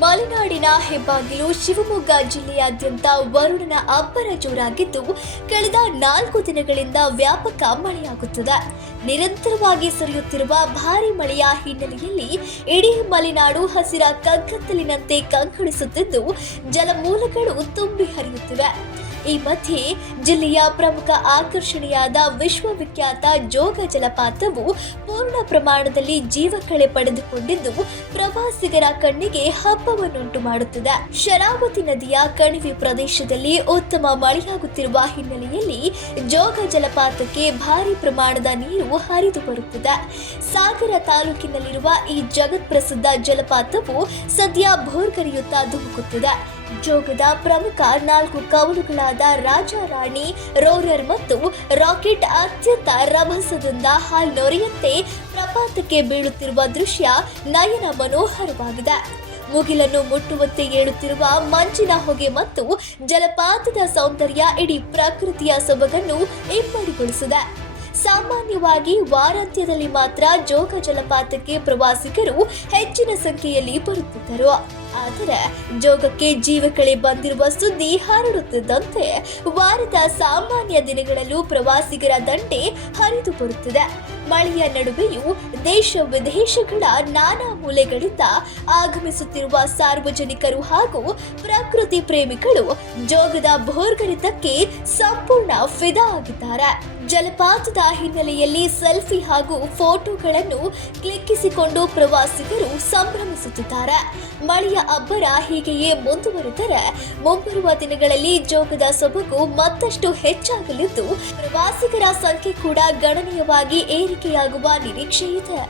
ಮಲೆನಾಡಿನ ಹೆಬ್ಬಾಗಿಲು ಶಿವಮೊಗ್ಗ ಜಿಲ್ಲೆಯಾದ್ಯಂತ ವರುಣನ ಅಬ್ಬರ ಜೋರಾಗಿದ್ದು ಕಳೆದ 4 ದಿನಗಳಿಂದ ವ್ಯಾಪಕ ಮಳೆಯಾಗುತ್ತದೆ. ನಿರಂತರವಾಗಿ ಸುರಿಯುತ್ತಿರುವ ಭಾರೀ ಮಳೆಯ ಹಿನ್ನೆಲೆಯಲ್ಲಿ ಇಡೀ ಮಲೆನಾಡು ಹಸಿರ ಕಗ್ಗತ್ತಲಿನಂತೆ ಕಂಗೊಳಿಸುತ್ತಿದ್ದು ಜಲಮೂಲಗಳು ತುಂಬಿ ಹರಿಯುತ್ತಿವೆ. ಈ ಮಧ್ಯೆ ಜಿಲ್ಲೆಯ ಪ್ರಮುಖ ಆಕರ್ಷಣೆಯಾದ ವಿಶ್ವವಿಖ್ಯಾತ ಜೋಗ ಜಲಪಾತವು ಪೂರ್ಣ ಪ್ರಮಾಣದಲ್ಲಿ ಜೀವಕಳೆ ಪಡೆದುಕೊಂಡಿದ್ದು ಪ್ರವಾಸಿಗರ ಕಣ್ಣಿಗೆ ಹಬ್ಬವನ್ನುಂಟು ಮಾಡುತ್ತಿದೆ. ಶರಾವತಿ ನದಿಯ ಕಣಿವೆ ಪ್ರದೇಶದಲ್ಲಿ ಉತ್ತಮ ಮಳೆಯಾಗುತ್ತಿರುವ ಹಿನ್ನೆಲೆಯಲ್ಲಿ ಜೋಗ ಜಲಪಾತಕ್ಕೆ ಭಾರಿ ಪ್ರಮಾಣದ ನೀರು ಹರಿದು ಬರುತ್ತಿದೆ. ಸಾಗರ ತಾಲೂಕಿನಲ್ಲಿರುವ ಈ ಜಗತ್ ಪ್ರಸಿದ್ಧ ಜಲಪಾತವು ಸದ್ಯ ಭೋರ್ಗರೆಯುತ್ತಾ ಧುಮುಕುತ್ತಿದೆ. ಜೋಗದ ಪ್ರಮುಖ 4 ಕವಲುಗಳಾದ ರಾಜ ರಾಣಿ, ರೋರರ್ ಮತ್ತು ರಾಕೆಟ್ ಅತ್ಯಂತ ರಭಸದಿಂದ ಹಾಲ್ನೊರೆಯಂತೆ ಪ್ರಪಾತಕ್ಕೆ ಬೀಳುತ್ತಿರುವ ದೃಶ್ಯ ನಯನ ಮನೋಹರವಾಗಿದೆ. ಮುಗಿಲನ್ನು ಮುಟ್ಟುವಂತೆ ಏಳುತ್ತಿರುವ ಮಂಜಿನ ಹೊಗೆ ಮತ್ತು ಜಲಪಾತದ ಸೌಂದರ್ಯ ಇಡೀ ಪ್ರಕೃತಿಯ ಸೊಬಗನ್ನು ಇಮ್ಮಡಿಗೊಳಿಸಿದೆ. ಸಾಮಾನ್ಯವಾಗಿ ವಾರಾಂತ್ಯದಲ್ಲಿ ಮಾತ್ರ ಜೋಗ ಜಲಪಾತಕ್ಕೆ ಪ್ರವಾಸಿಗರು ಹೆಚ್ಚಿನ ಸಂಖ್ಯೆಯಲ್ಲಿ ಬರುತ್ತಿದ್ದರು. ಆದರೆ ಜೋಗಕ್ಕೆ ಜೀವಕಳೆ ಬಂದಿರುವ ಸುದ್ದಿ ಹರಡುತ್ತಿದ್ದಂತೆ ವಾರದ ಸಾಮಾನ್ಯ ದಿನಗಳಲ್ಲೂ ಪ್ರವಾಸಿಗರ ದಂಡೆ ಹರಿದು ಬರುತ್ತಿದೆ. ಮಳೆಯ ನಡುವೆಯೂ ದೇಶ ವಿದೇಶಗಳ ನಾನಾ ಮೂಲೆಗಳಿಂದ ಆಗಮಿಸುತ್ತಿರುವ ಸಾರ್ವಜನಿಕರು ಹಾಗೂ ಪ್ರಕೃತಿ ಪ್ರೇಮಿಗಳು ಜೋಗದ ಭೋರ್ಗರೆತಕ್ಕೆ ಸಂಪೂರ್ಣ ಫಿದಾ ಆಗಿದ್ದಾರೆ. ಜಲಪಾತದ ಹಿನ್ನೆಲೆಯಲ್ಲಿ ಸೆಲ್ಫಿ ಹಾಗೂ ಫೋಟೋಗಳನ್ನು ಕ್ಲಿಕ್ಕಿಸಿಕೊಂಡು ಪ್ರವಾಸಿಗರು ಸಂಭ್ರಮಿಸುತ್ತಿದ್ದಾರೆ. ಮಳೆಯ ಅಬ್ಬರ ಹೀಗೆಯೇ ಮುಂದುವರೆದರೆ ಮುಂಬರುವ ದಿನಗಳಲ್ಲಿ ಜೋಗದ ಸೊಬಗು ಮತ್ತಷ್ಟು ಹೆಚ್ಚಾಗಲಿದ್ದು ಪ್ರವಾಸಿಗರ ಸಂಖ್ಯೆ ಕೂಡ ಗಣನೀಯವಾಗಿ ಏರಿಕೆಯಾಗುವ ನಿರೀಕ್ಷೆ ಇದೆ.